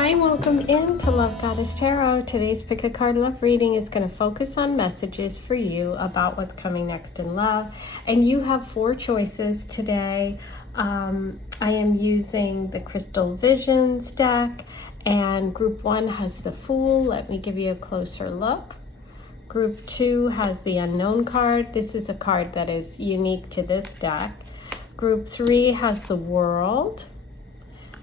Hi, welcome into Love Goddess Tarot. Today's pick a card love reading is going to focus on messages for you about what's coming next in love. And you have 4 choices today. I am using the Crystal Visions deck, and group 1 has the Fool. Let me give you a closer look. Group 2 has the Unknown card. This is a card that is unique to this deck. Group 3 has the World.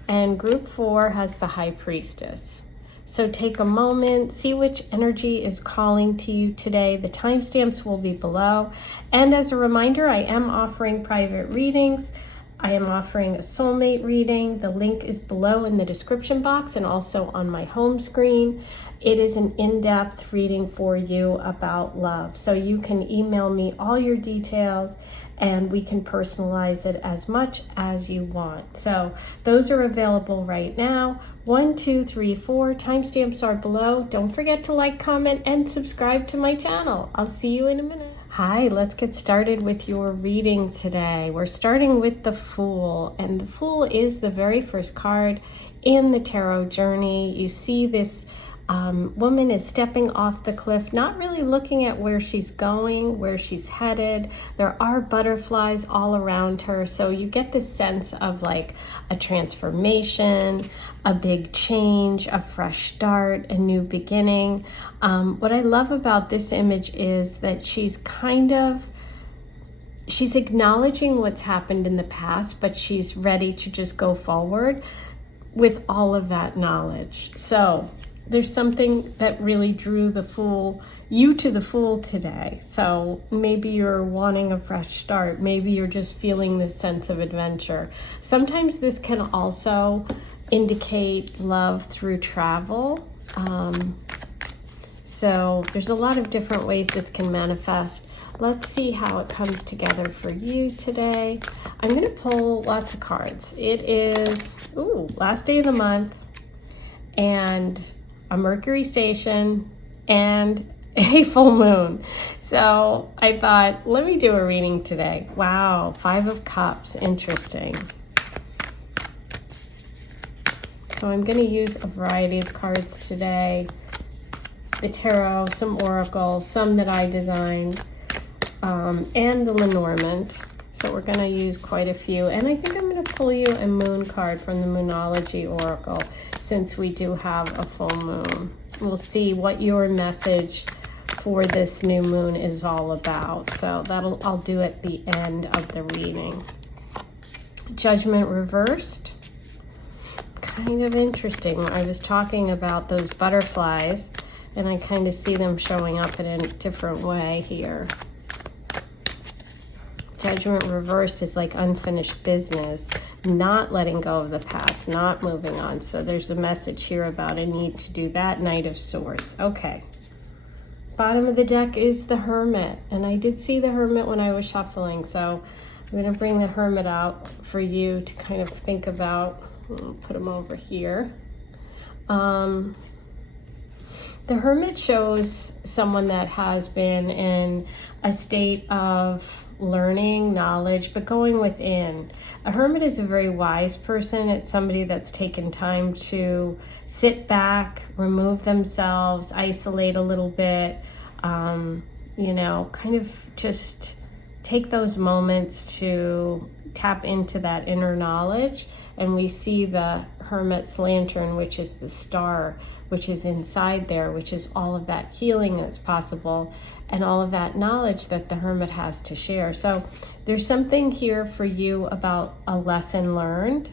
And group 4 has the High Priestess. So take a moment, see which energy is calling to you today. The timestamps will be below. And as a reminder, I am offering private readings. I am offering a soulmate reading. The link is below in the description box and also on my home screen. It is an in-depth reading for you about love. So you can email me all your details and we can personalize it as much as you want. So those are available right now. 1, 2, 3, 4. Timestamps are below. Don't forget to like, comment, and subscribe to my channel. I'll see you in a minute. Hi, let's get started with your reading today. We're starting with the Fool, and the Fool is the very first card in the tarot journey. You see this woman is stepping off the cliff, not really looking at where she's going, where she's headed. There are butterflies all around her, so you get this sense of like a transformation, a big change, a fresh start, a new beginning. What I love about this image is that she's acknowledging what's happened in the past, but she's ready to just go forward with all of that knowledge. So there's something that really drew you to the Fool today. So maybe you're wanting a fresh start. Maybe you're just feeling this sense of adventure. Sometimes this can also indicate love through travel. So there's a lot of different ways this can manifest. Let's see how it comes together for you today. I'm going to pull lots of cards. It is, last day of the month, and a Mercury station, and a full moon. So I thought, let me do a reading today. Wow, 5 of Cups, interesting. So I'm going to use a variety of cards today. The tarot, some oracle, some that I designed, and the Lenormand. So we're going to use quite a few. And I think I'm going to pull you a moon card from the Moonology Oracle, since we do have a full moon. We'll see what your message for this new moon is all about. So I'll do at the end of the reading. Judgment reversed. Kind of interesting. I was talking about those butterflies, and I kind of see them showing up in a different way here. Judgment reversed is like unfinished business, not letting go of the past, not moving on. So there's a message here about a need to do that. Knight of Swords. Okay. Bottom of the deck is the Hermit. And I did see the Hermit when I was shuffling. So I'm going to bring the Hermit out for you to kind of think about. Put him over here. The Hermit shows someone that has been in a state of learning, knowledge, but going within. A hermit is a very wise person. It's somebody that's taken time to sit back, remove themselves, isolate a little bit, kind of just take those moments to tap into that inner knowledge. And we see the Hermit's lantern, which is the star, which is inside there, which is all of that healing that's possible and all of that knowledge that the Hermit has to share. So there's something here for you about a lesson learned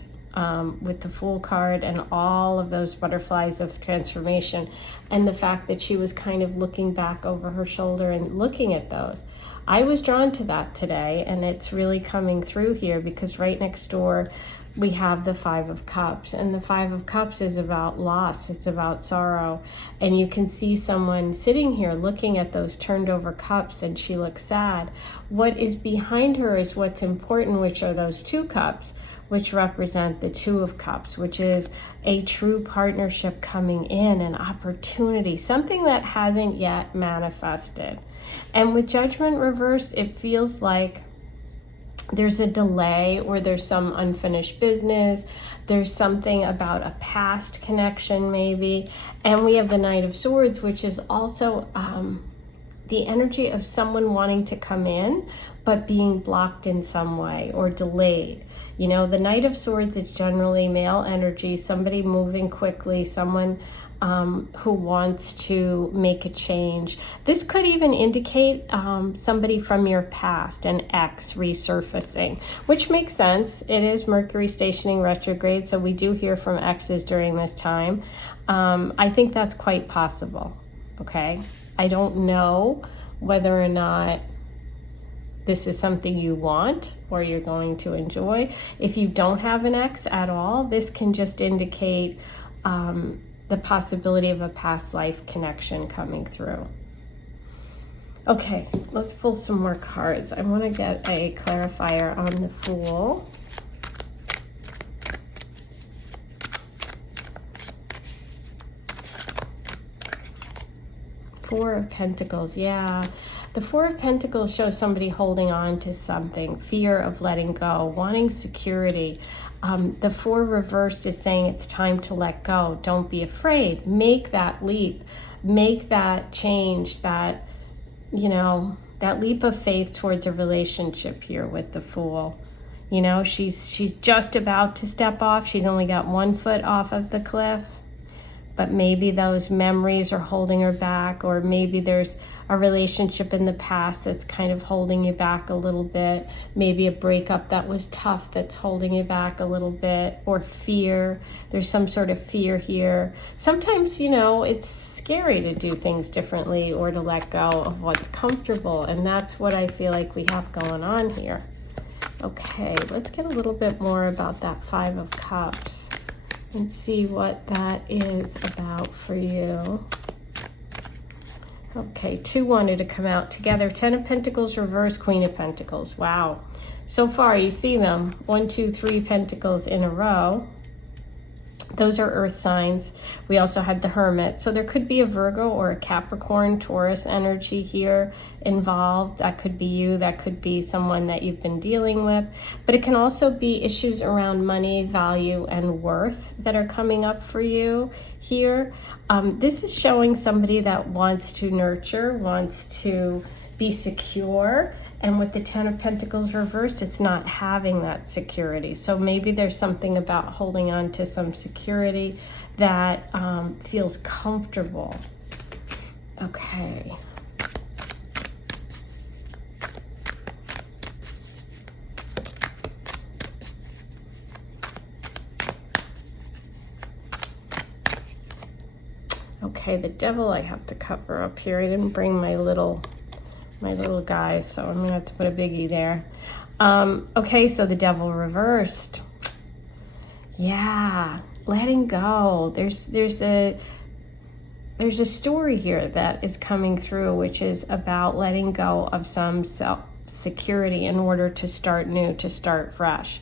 with the Fool card and all of those butterflies of transformation, and the fact that she was kind of looking back over her shoulder and looking at those. I was drawn to that today, and it's really coming through here because right next door we have the 5 of Cups, and the 5 of Cups is about loss. It's about sorrow. And you can see someone sitting here looking at those turned over cups, and she looks sad. What is behind her is what's important, which are those 2 cups, which represent the 2 of Cups, which is a true partnership coming in, an opportunity, something that hasn't yet manifested. And with Judgment reversed, it feels like there's a delay, or there's some unfinished business. There's something about a past connection maybe. And we have the Knight of Swords, which is also the energy of someone wanting to come in, but being blocked in some way or delayed. You know, the Knight of Swords is generally male energy, somebody moving quickly, someone who wants to make a change. This could even indicate somebody from your past, an ex resurfacing, which makes sense. It is Mercury stationing retrograde, so we do hear from exes during this time. I think that's quite possible, okay? I don't know whether or not this is something you want or you're going to enjoy. If you don't have an ex at all, this can just indicate the possibility of a past life connection coming through. Okay, let's pull some more cards. I want to get a clarifier on the Fool. Four of Pentacles, yeah. The Four of Pentacles shows somebody holding on to something, fear of letting go, wanting security. The Four reversed is saying it's time to let go. Don't be afraid. Make that leap. Make that change, that, you know, that leap of faith towards a relationship here with the Fool. You know, she's just about to step off. She's only got 1 foot off of the cliff. But maybe those memories are holding her back, or maybe there's a relationship in the past that's kind of holding you back a little bit. Maybe a breakup that was tough that's holding you back a little bit, or fear. There's some sort of fear here. Sometimes, you know, it's scary to do things differently or to let go of what's comfortable, and that's what I feel like we have going on here. Okay, let's get a little bit more about that Five of Cups and see what that is about for you. Okay, 2 wanted to come out together. 10 of Pentacles reverse, Queen of Pentacles. Wow. So far, you see them. 1, 2, 3 Pentacles in a row. Those are earth signs. We also had the Hermit. So there could be a Virgo or a Capricorn, Taurus energy here involved. That could be you. That could be someone that you've been dealing with. But it can also be issues around money, value, and worth that are coming up for you here. This is showing somebody that wants to nurture, wants to be secure. And with the 10 of Pentacles reversed, it's not having that security. So maybe there's something about holding on to some security that feels comfortable. Okay. Okay, the Devil I have to cover up here. I didn't bring my little guys, so I'm gonna have to put a biggie there. Okay, so the Devil reversed. Yeah, letting go. There's a story here that is coming through, which is about letting go of some self-security in order to start new, to start fresh.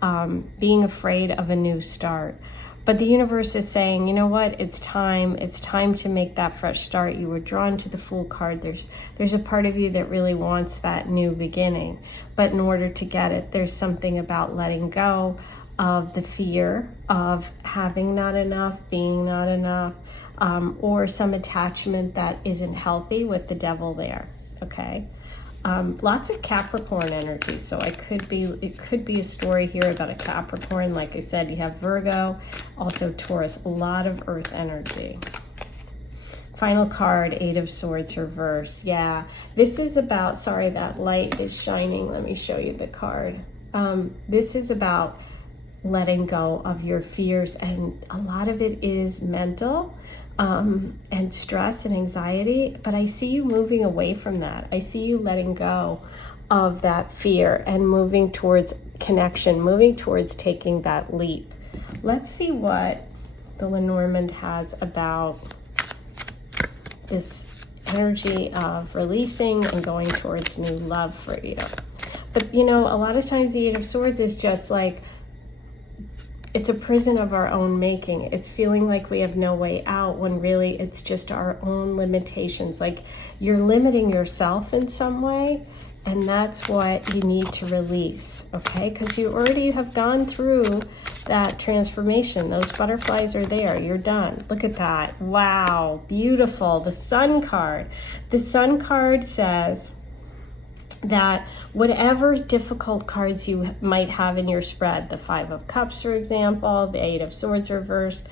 Being afraid of a new start. But the universe is saying, you know what, it's time to make that fresh start. You were drawn to the Fool card. There's a part of you that really wants that new beginning. But in order to get it, there's something about letting go of the fear of having not enough, being not enough, or some attachment that isn't healthy with the Devil there, okay? Lots of Capricorn energy, so it could be a story here about a Capricorn. Like I said, you have Virgo, also Taurus, a lot of earth energy. Final card, 8 of Swords reverse. Yeah, this is about, sorry, that light is shining. Let me show you the card. This is about letting go of your fears, and a lot of it is mental. And stress and anxiety, but I see you moving away from that. I see you letting go of that fear and moving towards connection, moving towards taking that leap. Let's see what the Lenormand has about this energy of releasing and going towards new love for you. But you know, a lot of times the 8 of Swords is just like, it's a prison of our own making. It's feeling like we have no way out when really it's just our own limitations. Like you're limiting yourself in some way And that's what you need to release, okay? Because you already have gone through that transformation. Those butterflies are there. You're done. Look at that. Wow, beautiful. The Sun card. The Sun card says that whatever difficult cards you might have in your spread, the Five of Cups, for example, the Eight of Swords reversed,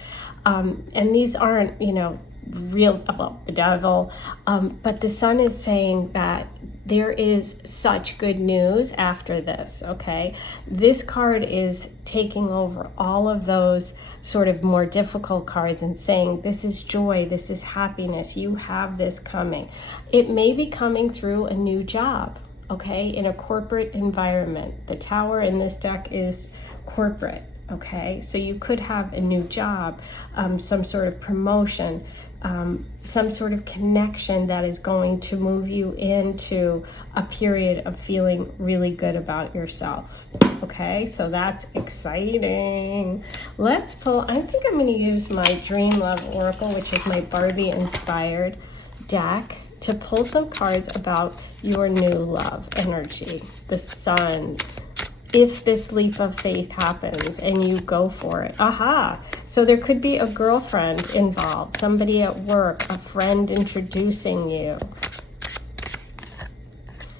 and these aren't, you know, real, well, the Devil, but the Sun is saying that there is such good news after this, okay? This card is taking over all of those sort of more difficult cards and saying, this is joy, this is happiness, you have this coming. It may be coming through a new job, okay, in a corporate environment. The Tower in this deck is corporate, okay? So you could have a new job, some sort of promotion, some sort of connection that is going to move you into a period of feeling really good about yourself. Okay, so that's exciting. Let's pull, I think I'm going to use my Dream Love Oracle, which is my Barbie inspired deck, to pull some cards about your new love energy, the Sun. If this leap of faith happens and you go for it. Aha! So there could be a girlfriend involved, somebody at work, a friend introducing you,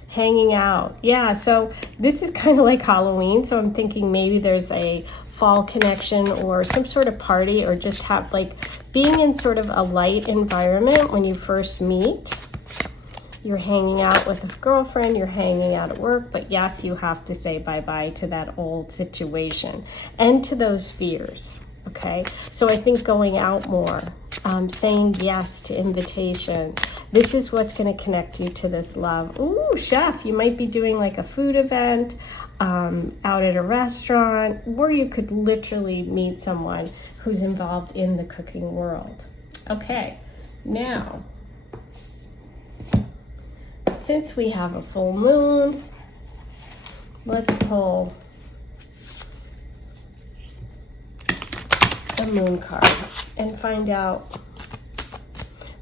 hanging out. Yeah, so this is kind of like Halloween, so I'm thinking maybe there's a fall connection or some sort of party, or just have like being in sort of a light environment when you first meet. You're hanging out with a girlfriend, you're hanging out at work, but yes, you have to say bye-bye to that old situation and to those fears, okay? So I think going out more, saying yes to invitation, this is what's going to connect you to this love. Ooh, chef, you might be doing like a food event, out at a restaurant, or you could literally meet someone who's involved in the cooking world. Okay, now, since we have a full moon, let's pull a moon card and find out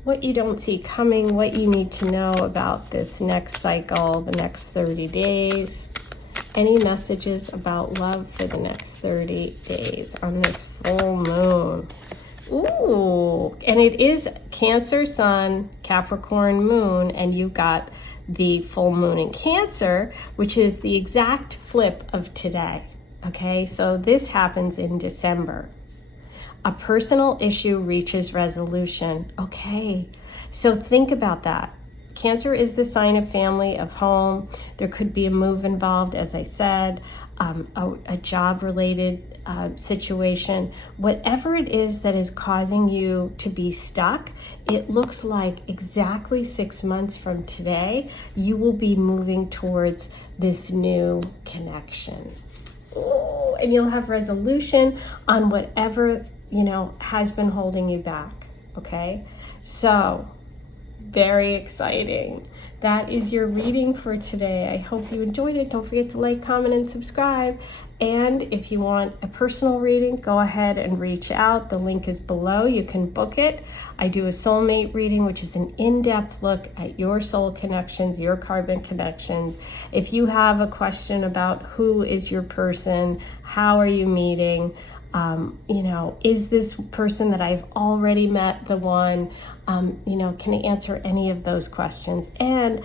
what you don't see coming, what you need to know about this next cycle, the next 30 days. Any messages about love for the next 30 days on this full moon. Ooh, and it is Cancer Sun, Capricorn Moon, and you got the full moon in Cancer, which is the exact flip of today. Okay, so this happens in December. A personal issue reaches resolution. Okay, so think about that. Cancer is the sign of family, of home. There could be a move involved, as I said, a job-related situation. Whatever it is that is causing you to be stuck, it looks like exactly 6 months from today, you will be moving towards this new connection. Ooh, and you'll have resolution on whatever, you know, has been holding you back, okay? So, very exciting. That is your reading for today. I hope you enjoyed it. Don't forget to like, comment, and subscribe. And if you want a personal reading, go ahead and reach out. The link is below. You can book it. I do a soulmate reading, which is an in-depth look at your soul connections, your karmic connections. If you have a question about who is your person, how are you meeting, you know, is this person that I've already met the one? You know, can I answer any of those questions? And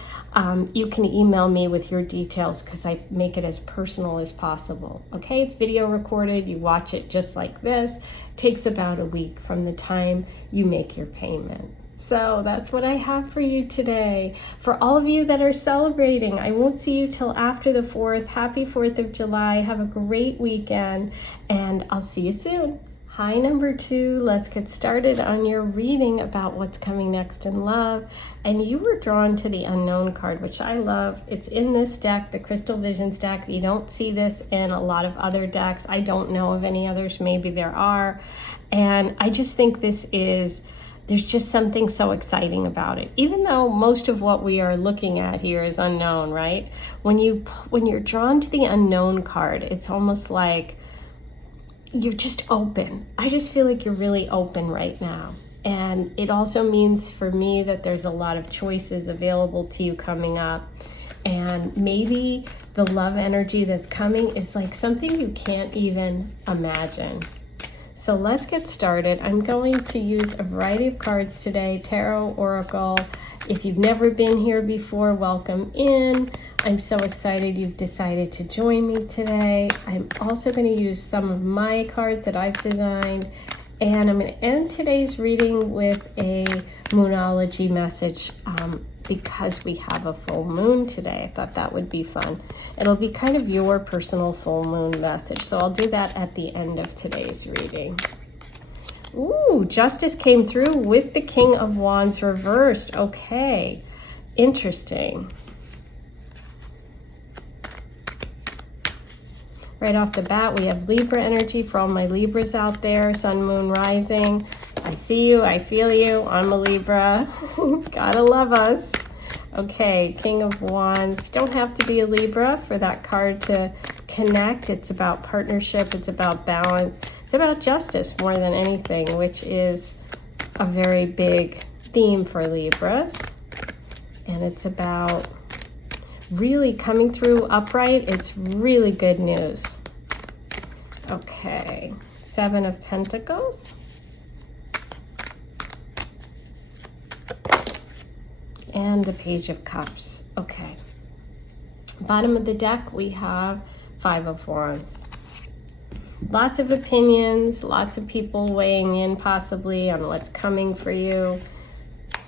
you can email me with your details because I make it as personal as possible. Okay, it's video recorded. You watch it just like this. It takes about a week from the time you make your payment. So that's what I have for you today. For all of you that are celebrating, I won't see you till after the 4th. Happy 4th of July. Have a great weekend, and I'll see you soon. Hi, number 2. Let's get started on your reading about what's coming next in love. And you were drawn to the Unknown card, which I love. It's in this deck, the Crystal Visions deck. You don't see this in a lot of other decks. I don't know of any others. Maybe there are. And I just think this is... there's just something so exciting about it. Even though most of what we are looking at here is unknown, right? When you're drawn to the Unknown card, it's almost like you're just open. I just feel like you're really open right now. And it also means for me that there's a lot of choices available to you coming up. And maybe the love energy that's coming is like something you can't even imagine. So let's get started. I'm going to use a variety of cards today, tarot, oracle. If you've never been here before, welcome in. I'm so excited you've decided to join me today. I'm also going to use some of my cards that I've designed. And I'm going to end today's reading with a moonology message because we have a full moon today. I thought that would be fun. It'll be kind of your personal full moon message. So I'll do that at the end of today's reading. Ooh, Justice came through with the King of Wands reversed. Okay, interesting. Right off the bat, we have Libra energy for all my Libras out there. Sun, moon, rising. I see you. I feel you. I'm a Libra. Gotta love us. Okay, King of Wands. Don't have to be a Libra for that card to connect. It's about partnership. It's about balance. It's about justice more than anything, which is a very big theme for Libras. And it's about really coming through upright. It's really good news. Okay, Seven of Pentacles. And the Page of Cups. Okay. Bottom of the deck, we have Five of Wands. Lots of opinions, lots of people weighing in possibly on what's coming for you.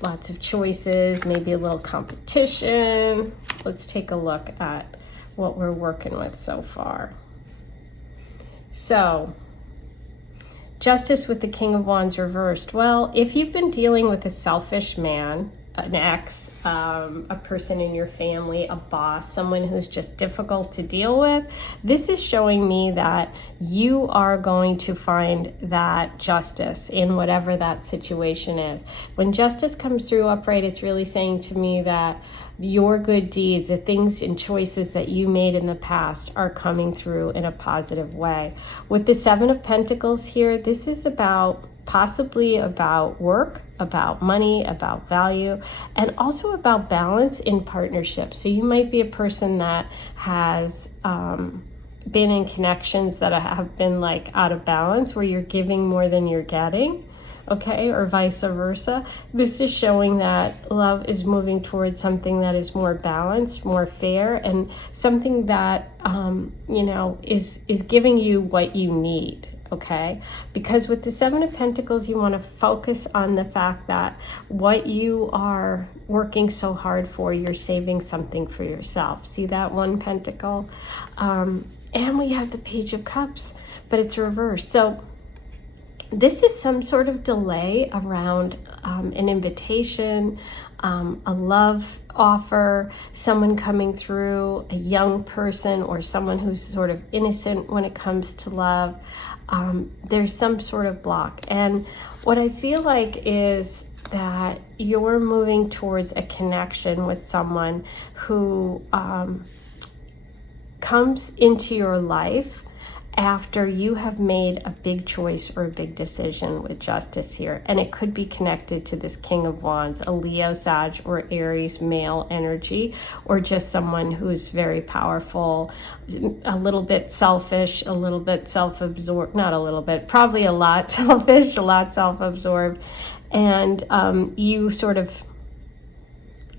Lots of choices, maybe a little competition. Let's take a look at what we're working with so far. So, Justice with the King of Wands reversed. Well, if you've been dealing with a selfish man, an ex, a person in your family, a boss, someone who's just difficult to deal with, this is showing me that you are going to find that justice in whatever that situation is. When justice comes through upright, it's really saying to me that your good deeds, the things and choices that you made in the past are coming through in a positive way. With the Seven of Pentacles here, this is about possibly about work, about money, about value, and also about balance in partnership. So you might be a person that has been in connections that have been like out of balance, where you're giving more than you're getting, okay, or vice versa. This is showing that love is moving towards something that is more balanced, more fair, and something that is giving you what you need. Okay, because with the Seven of Pentacles, you want to focus on the fact that what you are working so hard for, you're saving something for yourself. See that one pentacle? And we have the Page of Cups, but it's reversed. So this is some sort of delay around an invitation, a love offer, someone coming through, a young person, or someone who's sort of innocent when it comes to love. There's some sort of block. And what I feel like is that you're moving towards a connection with someone who comes into your life after you have made a big choice or a big decision with justice here. And it could be connected to this King of Wands, a Leo, Sag, or Aries male energy, or just someone who's very powerful, a little bit selfish, a little bit self-absorbed, not a little bit, probably a lot selfish, a lot self-absorbed, and you sort of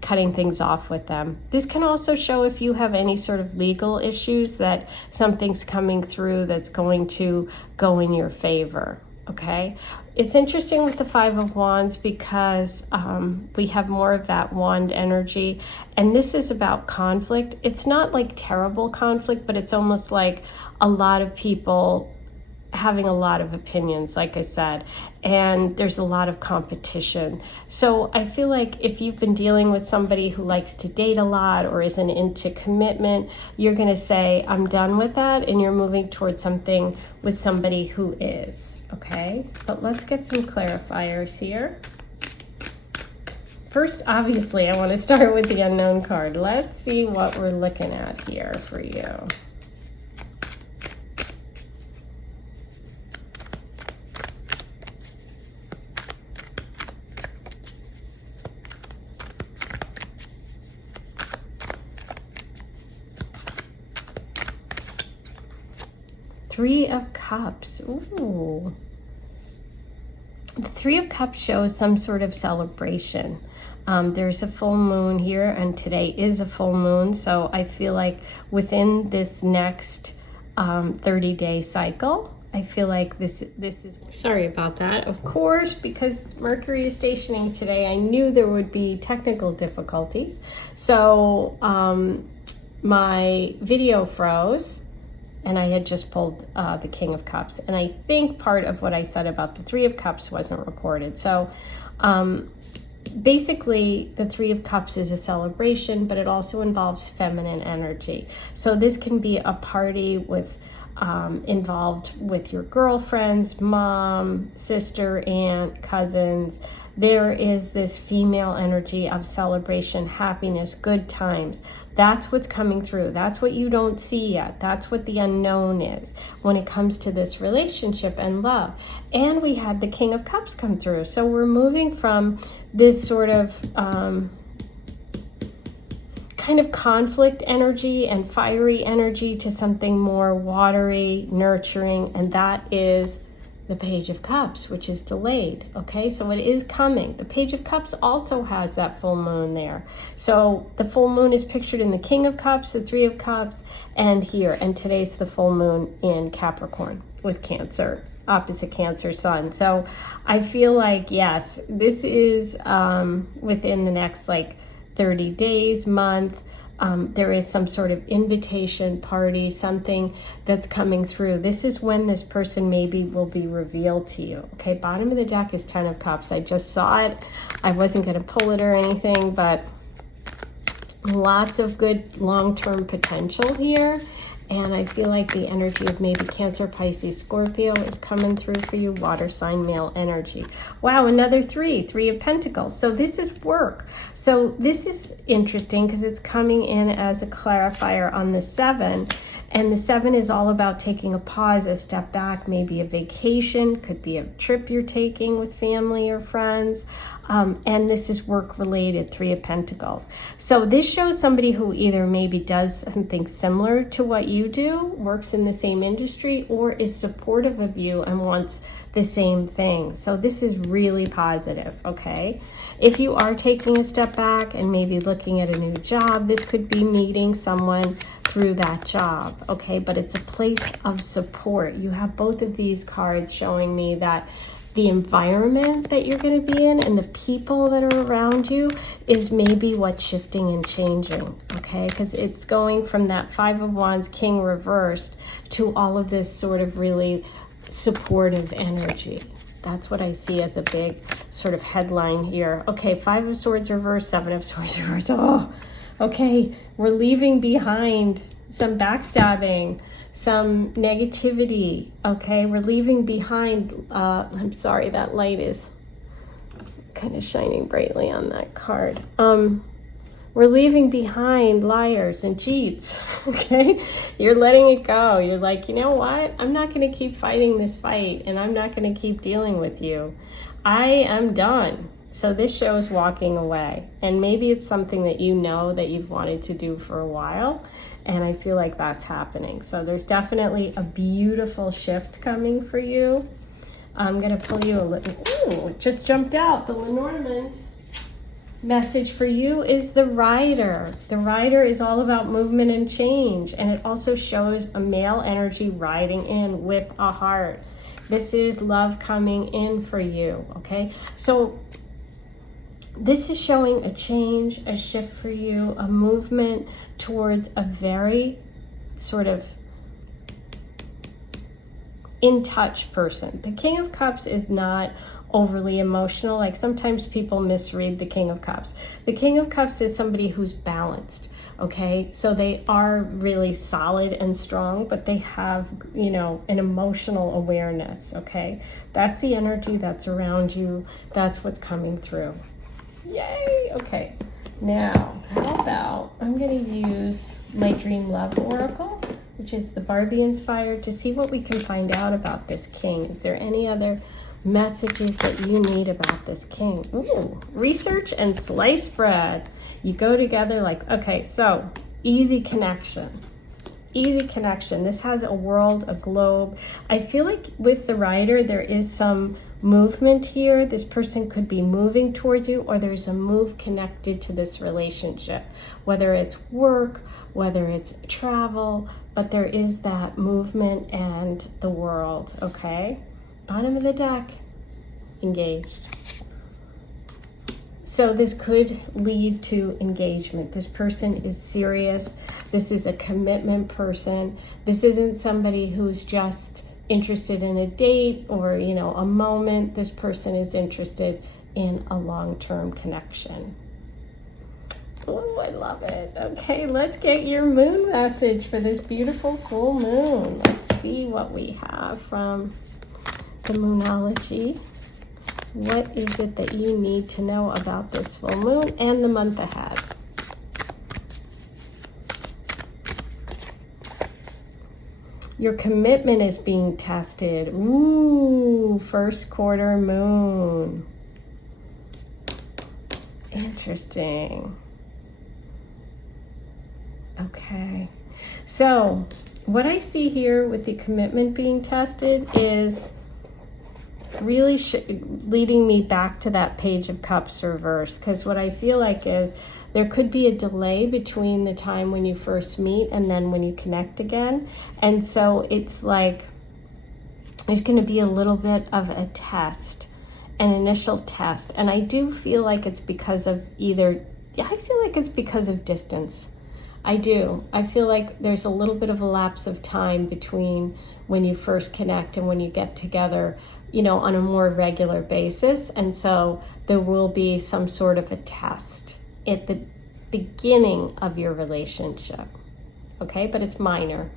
cutting things off with them. This can also show if you have any sort of legal issues, that something's coming through that's going to go in your favor, okay? It's interesting with the Five of Wands because we have more of that wand energy, and this is about conflict. It's not like terrible conflict, but it's almost like a lot of people having a lot of opinions, like I said, and there's a lot of competition. So I feel like if you've been dealing with somebody who likes to date a lot or isn't into commitment, you're going to say, I'm done with that, and you're moving towards something with somebody who is, okay? But let's get some clarifiers here. First, obviously, I want to start with the unknown card. Let's see what we're looking at here for you. Three of Cups. Ooh. The Three of Cups shows some sort of celebration. There's a full moon here, and today is a full moon. So I feel like within this next 30-day cycle, I feel like this is, sorry about that, of course, because Mercury is stationing today, I knew there would be technical difficulties. So my video froze, and I had just pulled the King of Cups. And I think part of what I said about the Three of Cups wasn't recorded. So basically, the Three of Cups is a celebration, but it also involves feminine energy. So this can be a party with involved with your girlfriends, mom, sister, aunt, cousins. There is this female energy of celebration, happiness, good times. That's what's coming through. That's what you don't see yet. That's what the unknown is when it comes to this relationship and love. And we had the King of Cups come through. So we're moving from this sort of kind of conflict energy and fiery energy to something more watery, nurturing, and that is the Page of Cups, which is delayed. Okay, so it is coming. The Page of Cups also has that full moon there. So the full moon is pictured in the King of Cups, the Three of Cups, and here. And today's the full moon in Capricorn with Cancer, opposite Cancer sun. So I feel like, yes, this is within the next like 30 days, month. There is some sort of invitation, party, something that's coming through. This is when this person maybe will be revealed to you. Okay, bottom of the deck is Ten of Cups. I just saw it. I wasn't going to pull it or anything, but lots of good long-term potential here. And I feel like the energy of maybe Cancer, Pisces, Scorpio is coming through for you. Water sign, male energy. Wow, another Three of Pentacles. So this is work. So this is interesting because it's coming in as a clarifier on the 7. And the 7 is all about taking a pause, a step back, maybe a vacation, could be a trip you're taking with family or friends. And this is work related, Three of Pentacles. So this shows somebody who either maybe does something similar to what you do, works in the same industry, or is supportive of you and wants the same thing. So this is really positive, okay? If you are taking a step back and maybe looking at a new job, this could be meeting someone through that job, okay? But it's a place of support. You have both of these cards showing me that the environment that you're going to be in and the people that are around you is maybe what's shifting and changing, okay? Because it's going from that Five of Wands, King reversed, to all of this sort of really supportive energy. That's what I see as a big sort of headline here. Okay, Five of Swords reversed, Seven of Swords reversed. Oh, okay, we're leaving behind some backstabbing, some negativity, okay? We're leaving behind, I'm sorry, that light is kind of shining brightly on that card. We're leaving behind liars and cheats, okay? You're letting it go. You're like, you know what? I'm not going to keep fighting this fight, and I'm not going to keep dealing with you. I am done. So this shows walking away, and maybe it's something that you know that you've wanted to do for a while, and I feel like that's happening. So there's definitely a beautiful shift coming for you. I'm going to pull you a little, ooh, it just jumped out. The Lenormand message for you is the Rider. The Rider is all about movement and change, and it also shows a male energy riding in with a heart. This is love coming in for you, okay? So this is showing a change, a shift for you, a movement towards a very sort of in touch person. The King of Cups is not overly emotional. Like sometimes people misread the King of Cups. The King of Cups is somebody who's balanced, okay? So they are really solid and strong, but they have, you know, an emotional awareness, okay? That's the energy that's around you. That's what's coming through. Yay! Okay, now how about I'm going to use my Dream Love Oracle, which is the Barbie inspired, to see what we can find out about this king. Is there any other messages that you need about this king? Ooh, research and sliced bread. You go together like, okay, so easy connection. easy connection. This has a world, a globe. I feel like with the Rider, there is some movement here. This person could be moving towards you, or there's a move connected to this relationship, whether it's work, whether it's travel, but there is that movement and the world, okay? Bottom of the deck, engaged. So this could lead to engagement. This person is serious. This is a commitment person. This isn't somebody who's just interested in a date or, you know, a moment. This person is interested in a long-term connection. Oh, I love it. Okay, let's get your moon message for this beautiful full moon. Let's see what we have from the Moonology. What is it that you need to know about this full moon and the month ahead? Your commitment is being tested. Ooh, first quarter moon. Interesting. Okay. So what I see here with the commitment being tested is really leading me back to that Page of Cups reverse, because what I feel like is there could be a delay between the time when you first meet and then when you connect again. And so it's like there's going to be a little bit of a test, an initial test. And I do feel like it's because of I feel like it's because of distance. I do. I feel like there's a little bit of a lapse of time between when you first connect and when you get together, you know, on a more regular basis. And so there will be some sort of a test at the beginning of your relationship. Okay, but it's minor.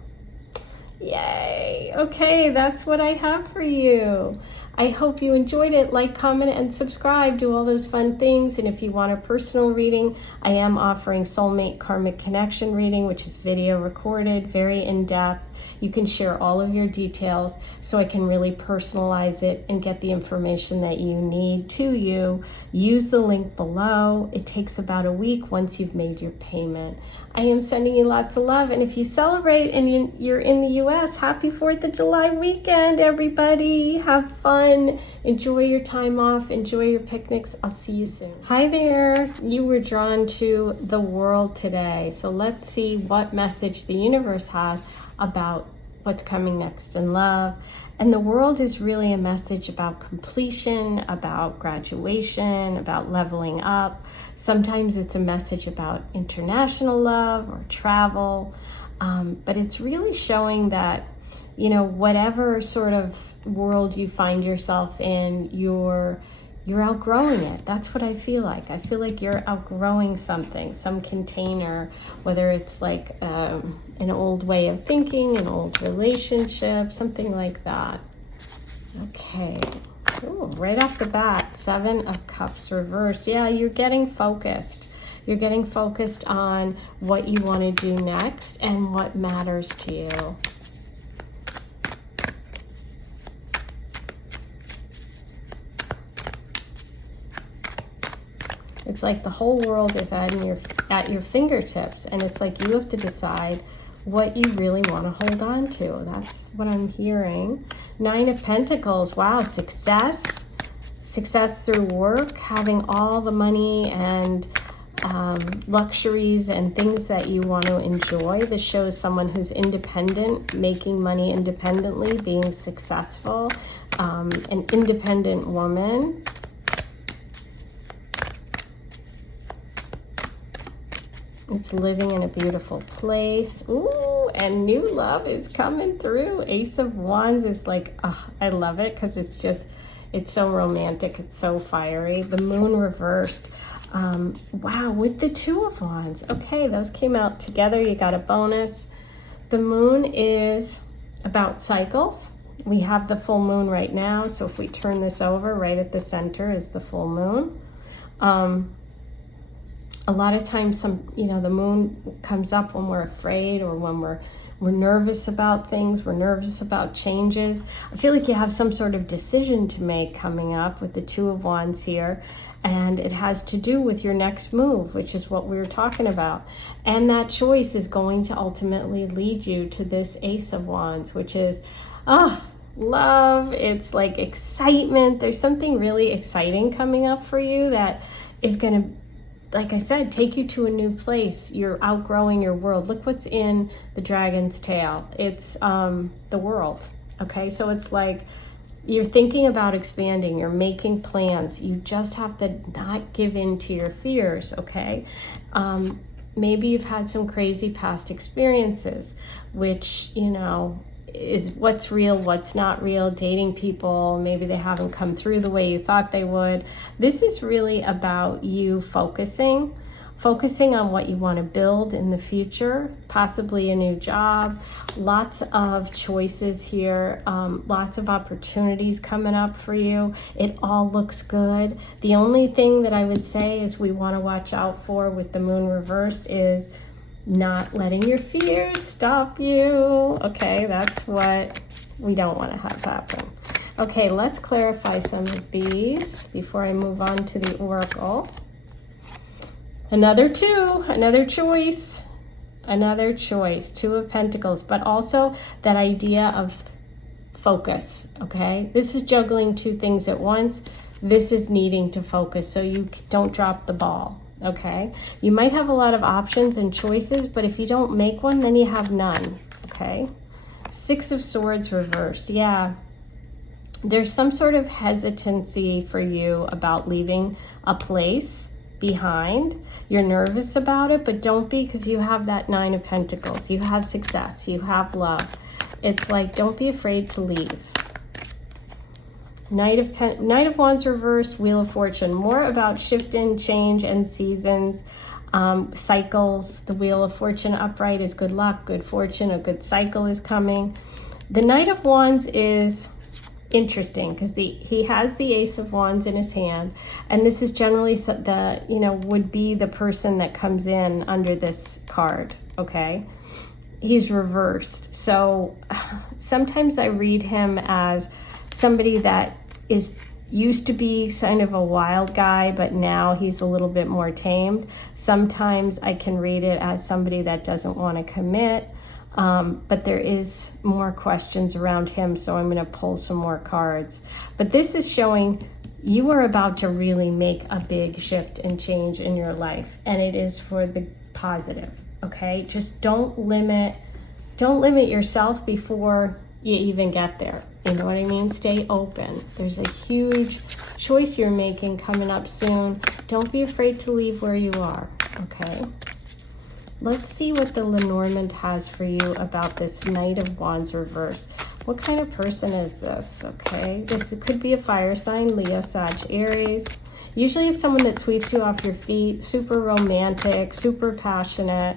Yay. Okay, that's what I have for you. I hope you enjoyed it. Like, comment, and subscribe. Do all those fun things. And if you want a personal reading, I am offering Soulmate Karmic Connection reading, which is video recorded, very in-depth. You can share all of your details so I can really personalize it and get the information that you need to you. Use the link below. It takes about a week once you've made your payment. I am sending you lots of love. And if you celebrate and you're in the U.S., happy 4th of July weekend, everybody. Have fun. Enjoy your time off. Enjoy your picnics. I'll see you soon. Hi there. You were drawn to the World today. So let's see what message the universe has about what's coming next in love. And the World is really a message about completion, about graduation, about leveling up. Sometimes it's a message about international love or travel. But it's really showing that, you know, whatever sort of world you find yourself in, you're outgrowing it. That's what I feel like. I feel like you're outgrowing something, some container, whether it's like an old way of thinking, an old relationship, something like that. Okay. Ooh, right off the bat, 7 of Cups reverse. Yeah, you're getting focused. You're getting focused on what you want to do next and what matters to you. It's like the whole world is at your fingertips, and it's like you have to decide what you really want to hold on to. That's what I'm hearing. 9 of Pentacles. Wow, success. Success through work, having all the money and luxuries and things that you want to enjoy. This shows someone who's independent, making money independently, being successful, an independent woman. It's living in a beautiful place. Ooh, and new love is coming through. Ace of Wands is like, oh, I love it because it's so romantic. It's so fiery. The Moon reversed. Wow, with the 2 of Wands. Okay, those came out together. You got a bonus. The Moon is about cycles. We have the full moon right now. So if we turn this over, right at the center is the full moon. A lot of times, the moon comes up when we're afraid or when we're We're nervous about things. We're nervous about changes. I feel like you have some sort of decision to make coming up with the Two of Wands here. And it has to do with your next move, which is what we were talking about. And that choice is going to ultimately lead you to this Ace of Wands, which is, love. It's like excitement. There's something really exciting coming up for you that is going to, like I said, take you to a new place. You're outgrowing your world. Look what's in the dragon's tail. It's the world. Okay, so it's like you're thinking about expanding. You're making plans. You just have to not give in to your fears, okay? Maybe you've had some crazy past experiences, which, you know, is what's real, what's not real, dating people, maybe they haven't come through the way you thought they would. This is really about you focusing on what you want to build in the future, possibly a new job, lots of choices here, lots of opportunities coming up for you. It all looks good. The only thing that I would say is we want to watch out for with the moon reversed is not letting your fears stop you. Okay, that's what we don't want to have happen. Okay, let's clarify some of these before I move on to the oracle. Another two, another choice, Two of Pentacles, but also that idea of focus, okay? This is juggling two things at once. This is needing to focus so you don't drop the ball. Okay, you might have a lot of options and choices, but if you don't make one, then you have none. Okay, Six of Swords reversed. Yeah, there's some sort of hesitancy for you about leaving a place behind. You're nervous about it, but don't be, because you have that Nine of Pentacles. You have success. You have love. It's like, don't be afraid to leave. Knight of Wands reversed, Wheel of Fortune. More about shift and change and seasons, cycles. The Wheel of Fortune upright is good luck, good fortune, a good cycle is coming. The Knight of Wands is interesting because he has the Ace of Wands in his hand, and this is generally the, you know, would be the person that comes in under this card. Okay, he's reversed, so sometimes I read him as somebody that is used to be kind of a wild guy, but now he's a little bit more tamed. Sometimes I can read it as somebody that doesn't want to commit, but there is more questions around him, so I'm going to pull some more cards. But this is showing you are about to really make a big shift and change in your life, and it is for the positive. Okay, just don't limit yourself before you even get there. You know what I mean? Stay open. There's a huge choice you're making coming up soon. Don't be afraid to leave where you are. Okay, let's see what the Lenormand has for you about this Knight of Wands reversed. What kind of person is this? Okay, this could be a fire sign, Leo, Sag, Aries. Usually it's someone that sweeps you off your feet, super romantic, super passionate,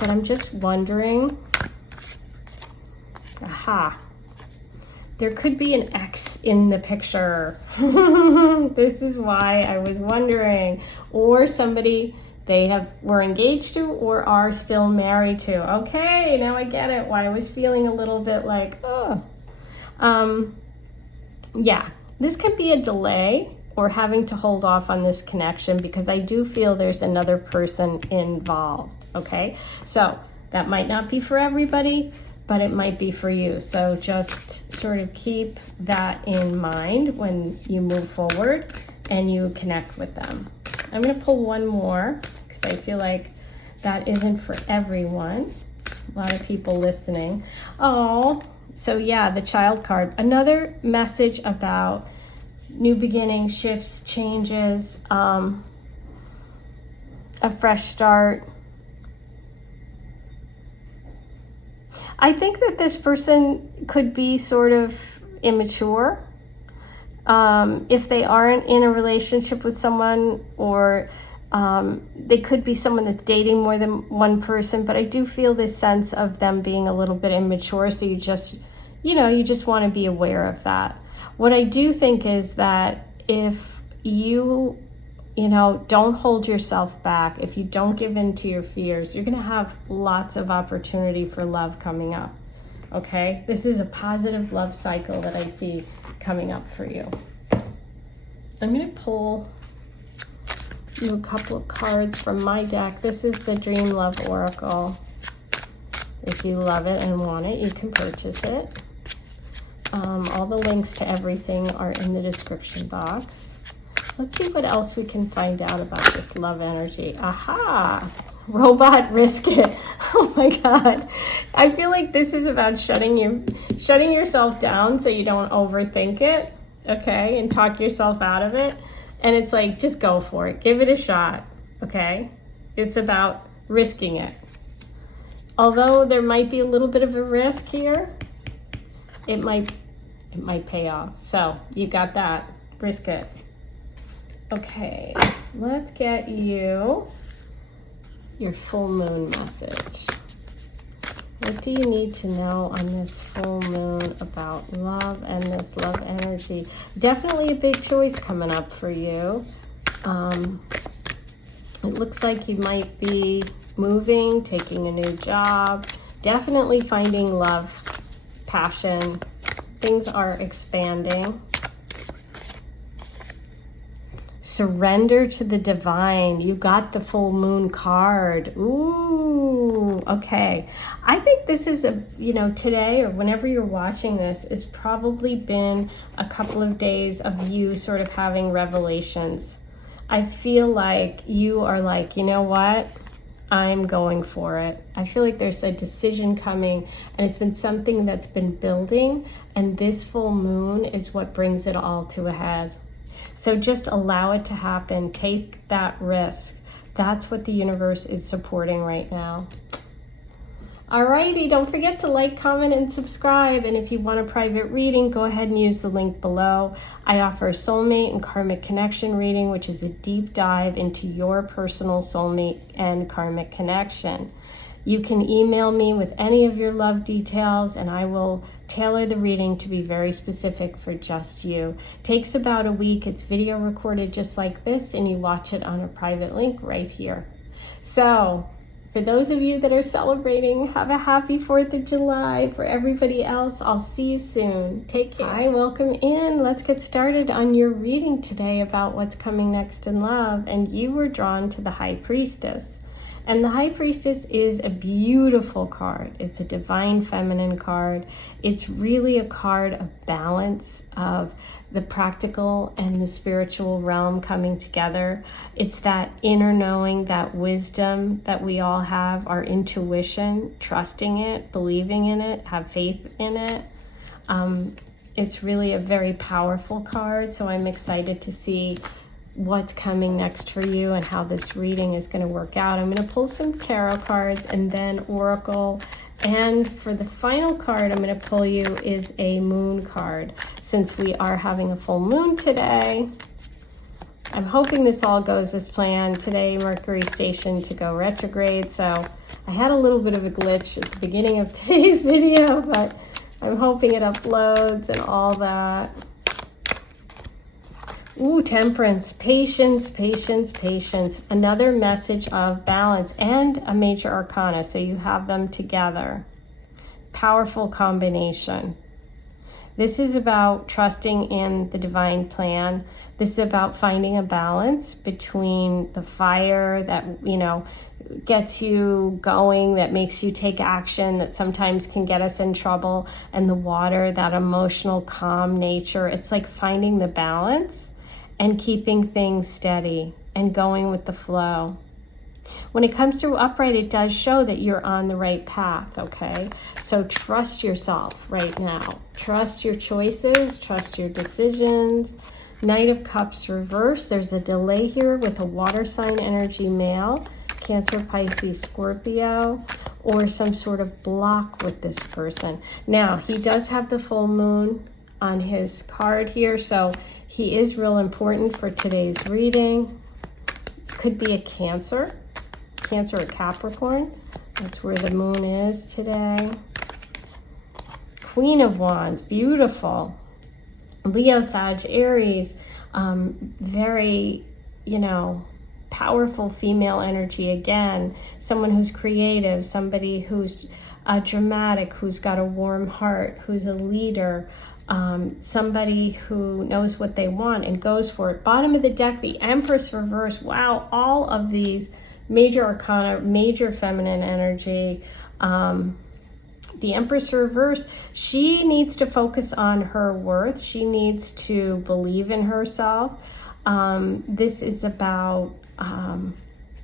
but I'm just wondering. Aha. There could be an ex in the picture. This is why I was wondering. Or somebody they were engaged to or are still married to. Okay, now I get it. Why I was feeling a little bit like, oh. Yeah, this could be a delay or having to hold off on this connection because I do feel there's another person involved. Okay, so that might not be for everybody, but it might be for you. So just sort of keep that in mind when you move forward and you connect with them. I'm going to pull one more because I feel like that isn't for everyone. A lot of people listening. Oh, so yeah, the Child card. Another message about new beginning, shifts, changes, a fresh start. I think that this person could be sort of immature if they aren't in a relationship with someone, or they could be someone that's dating more than one person, but I do feel this sense of them being a little bit immature, so you just want to be aware of that. What I do think is that if you You know, don't hold yourself back. If you don't give in to your fears, you're going to have lots of opportunity for love coming up. Okay? This is a positive love cycle that I see coming up for you. I'm going to pull you a couple of cards from my deck. This is the Dream Love Oracle. If you love it and want it, you can purchase it. All the links to everything are in the description box. Let's see what else we can find out about this love energy. Aha! Robot, risk it. Oh my God. I feel like this is about shutting yourself down so you don't overthink it, okay, and talk yourself out of it. And it's like, just go for it. Give it a shot, okay? It's about risking it. Although there might be a little bit of a risk here, it might pay off. So you got that. Risk it. Okay, let's get you your full moon message. What do you need to know on this full moon about love and this love energy? Definitely a big choice coming up for you. It looks like you might be moving, taking a new job, definitely finding love, passion. Things are expanding. Surrender to the divine. You got the full moon card. Ooh, okay. I think this is today or whenever you're watching this has probably been a couple of days of you sort of having revelations. I feel like you are like, you know what? I'm going for it. I feel like there's a decision coming and it's been something that's been building, and this full moon is what brings it all to a head. So just allow it to happen. Take that risk. That's what the universe is supporting right now. Alrighty, don't forget to like, comment, and subscribe. And if you want a private reading, go ahead and use the link below. I offer a soulmate and karmic connection reading, which is a deep dive into your personal soulmate and karmic connection. You can email me with any of your love details, and I will tailor the reading to be very specific for just you. Takes about a week. It's video recorded just like this, and you watch it on a private link right here. So for those of you that are celebrating, have a happy 4th of July. For everybody else, I'll see you soon. Take care. Hi, welcome in. Let's get started on your reading today about what's coming next in love. And you were drawn to the High Priestess. And the High Priestess is a beautiful card. It's a divine feminine card. It's really a card of balance, of the practical and the spiritual realm coming together. It's that inner knowing, that wisdom that we all have, our intuition, trusting it, believing in it, have faith in it. It's really a very powerful card, so I'm excited to see what's coming next for you and how this reading is going to work out. I'm going to pull some tarot cards and then oracle. And for the final card I'm going to pull you is a moon card. Since we are having a full moon today, I'm hoping this all goes as planned. Today, Mercury stationed to go retrograde, so I had a little bit of a glitch at the beginning of today's video, but I'm hoping it uploads and all that. Ooh, Temperance, patience, patience, patience. Another message of balance and a major arcana, so you have them together. Powerful combination. This is about trusting in the divine plan. This is about finding a balance between the fire that, gets you going, that makes you take action, that sometimes can get us in trouble, and the water, that emotional, calm nature. It's like finding the balance and keeping things steady and going with the flow. When it comes through upright, it does show that you're on the right path, okay? So trust yourself right now. Trust your choices, trust your decisions. Knight of Cups reverse. There's a delay here with a water sign energy male, Cancer, Pisces, Scorpio, or some sort of block with this person. Now, he does have the full moon on his card here, so he is real important for today's reading. Could be a Cancer or Capricorn. That's where the moon is today. Queen of Wands, beautiful. Leo, Sag, Aries, very, you know, powerful female energy again, someone who's creative, somebody who's dramatic, who's got a warm heart, who's a leader, somebody who knows what they want and goes for it. Bottom of the deck, the Empress reverse. Wow, all of these major arcana, major feminine energy. The Empress reverse, she needs to focus on her worth. She needs to believe in herself. This is about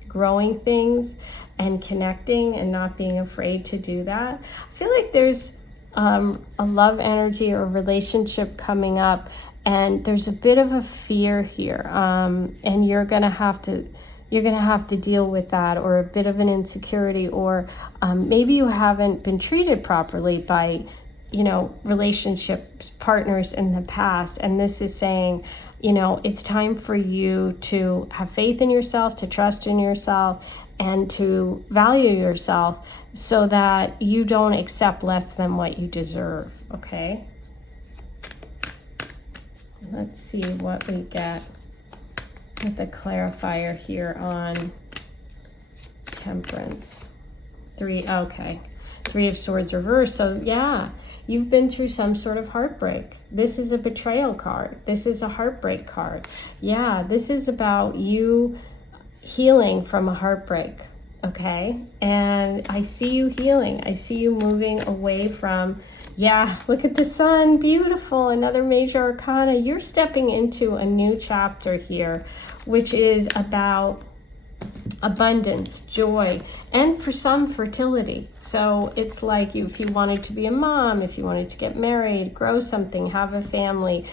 growing things and connecting and not being afraid to do that. I feel like there's a love energy or relationship coming up, and there's a bit of a fear here, and you're gonna have to deal with that, or a bit of an insecurity, or maybe you haven't been treated properly by, you know, relationships, partners in the past, and this is saying, you know, it's time for you to have faith in yourself, to trust in yourself, and to value yourself so that you don't accept less than what you deserve, okay? Let's see what we get with the clarifier here on Temperance. Three of Swords reverse. So yeah, you've been through some sort of heartbreak. This is a betrayal card. This is a heartbreak card. Yeah, this is about you healing from a heartbreak, okay? And I see you healing. I see you moving away from, yeah, look at the sun, beautiful, another major arcana. You're stepping into a new chapter here, which is about abundance, joy, and for some, fertility. So it's like if you wanted to be a mom, if you wanted to get married, grow something, have a family,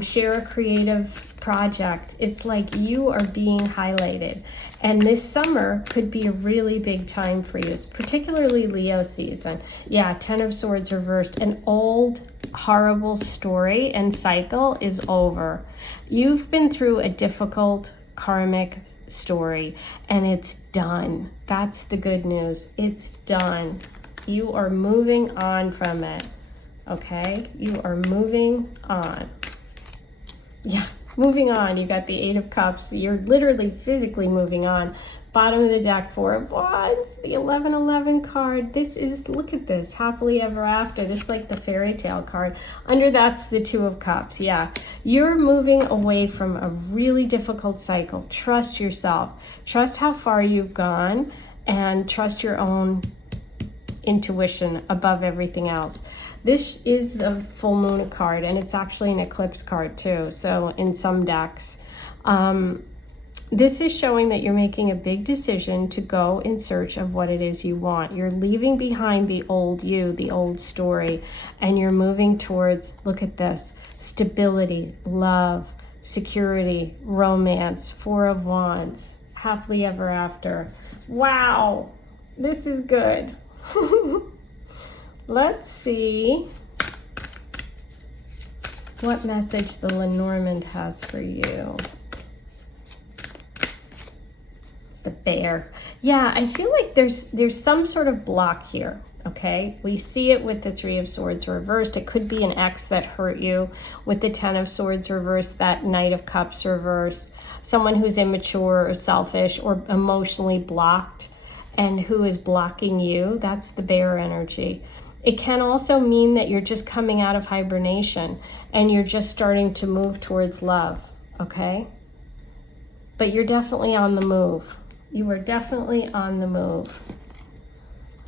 share a creative project, it's like you are being highlighted. And this summer could be a really big time for you. It's particularly Leo season. Yeah, Ten of Swords reversed. An old, horrible story and cycle is over. You've been through a difficult karmic story and it's done. That's the good news. It's done. You are moving on from it. Okay? You are moving on. Yeah, moving on. You got the Eight of Cups. You're literally physically moving on. Bottom of the deck, Four of Wands, the 1111 card. This is, look at this, happily ever after. This is like the fairy tale card. Under that's the Two of Cups. Yeah, you're moving away from a really difficult cycle. Trust yourself. Trust how far you've gone and trust your own intuition above everything else. This is the full moon card, and it's actually an eclipse card too. So in some decks, this is showing that you're making a big decision to go in search of what it is you want. You're leaving behind the old you, the old story, and you're moving towards, look at this, stability, love, security, romance, Four of Wands, happily ever after. Wow, this is good. Let's see what message the Lenormand has for you. The Bear. Yeah, I feel like there's some sort of block here, okay? We see it with the Three of Swords reversed. It could be an ex that hurt you. With the Ten of Swords reversed, that Knight of Cups reversed. Someone who's immature or selfish or emotionally blocked and who is blocking you. That's the Bear energy. It can also mean that you're just coming out of hibernation and you're just starting to move towards love, okay? But you're definitely on the move. You are definitely on the move.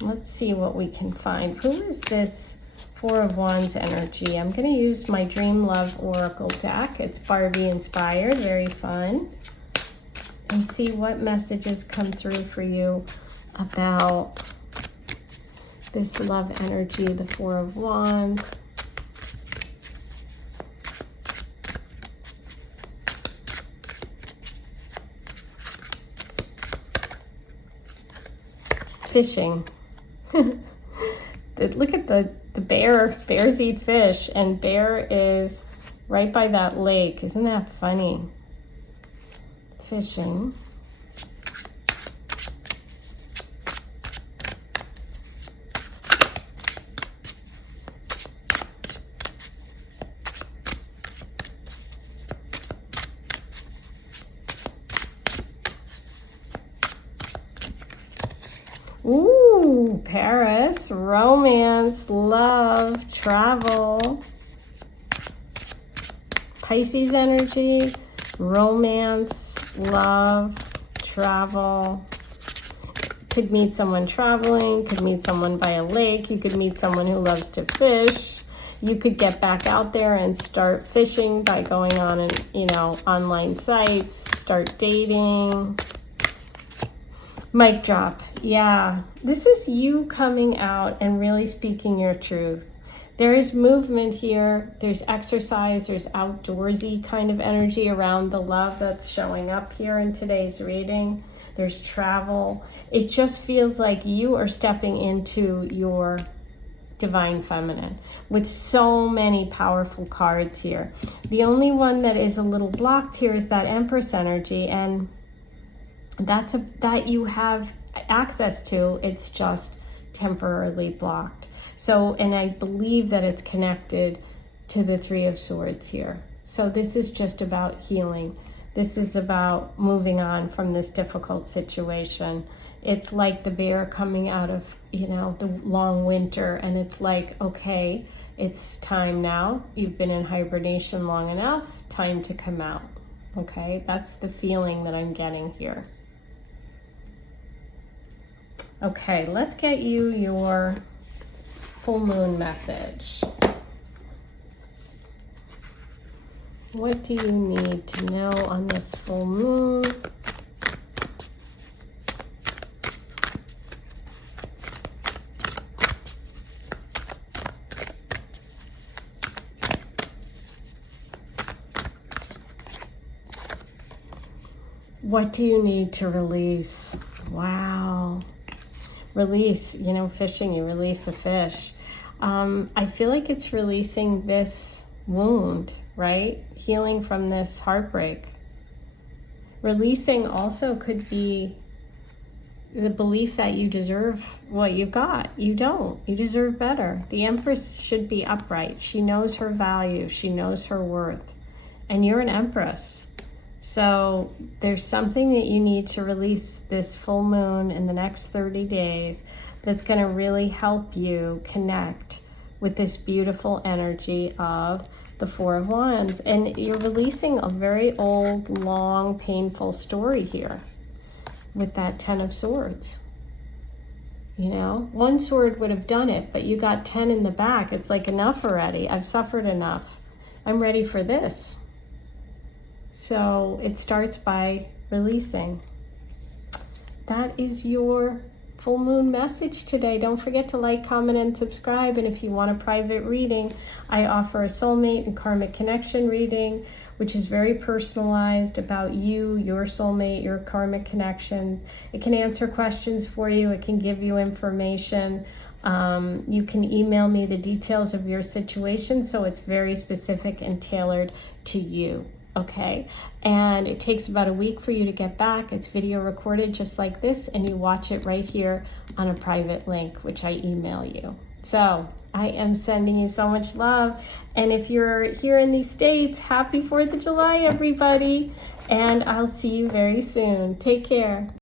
Let's see what we can find. Who is this Four of Wands energy? I'm going to use my Dream Love Oracle deck. It's Barbie inspired, very fun. And see what messages come through for you about this love energy, the Four of Wands. Fishing. Look at the bear. Bears eat fish, and Bear is right by that lake. Isn't that funny? Fishing. Ooh, Paris, romance, love, travel. Pisces energy, romance, love, travel. Could meet someone traveling, could meet someone by a lake, you could meet someone who loves to fish. You could get back out there and start fishing by going on online sites, start dating. Mic drop. Yeah, this is you coming out and really speaking your truth. There is movement here. There's exercise. There's outdoorsy kind of energy around the love that's showing up here in today's reading. There's travel. It just feels like you are stepping into your divine feminine with so many powerful cards here. The only one that is a little blocked here is that Empress energy, and that you have access to. It's just temporarily blocked. So, and I believe that it's connected to the Three of Swords here. So this is just about healing. This is about moving on from this difficult situation. It's like the bear coming out of, the long winter, and it's like, okay, it's time now. You've been in hibernation long enough. Time to come out. Okay, that's the feeling that I'm getting here. Okay, let's get you your full moon message. What do you need to know on this full moon? What do you need to release? Wow. Release, fishing, you release a fish. I feel like it's releasing this wound, right? Healing from this heartbreak. Releasing also could be the belief that you deserve what you got. You don't. You deserve better. The Empress should be upright. She knows her value. She knows her worth. And you're an Empress. So there's something that you need to release this full moon in the next 30 days that's going to really help you connect with this beautiful energy of the Four of Wands. And you're releasing a very old, long, painful story here with that Ten of Swords. One sword would have done it, but you got 10 in the back. It's like, enough already. I've suffered enough. I'm ready for this. So it starts by releasing. That is your full moon message today. Don't forget to like, comment, and subscribe. And if you want a private reading, I offer a soulmate and karmic connection reading, which is very personalized about you, your soulmate, your karmic connections. It can answer questions for you. It can give you information. You can email me the details of your situation, so it's very specific and tailored to you. Okay, and it takes about a week for you to get back. It's video recorded just like this, and you watch it right here on a private link, which I email you. So I am sending you so much love. And if you're here in these States, happy 4th of July, everybody. And I'll see you very soon. Take care.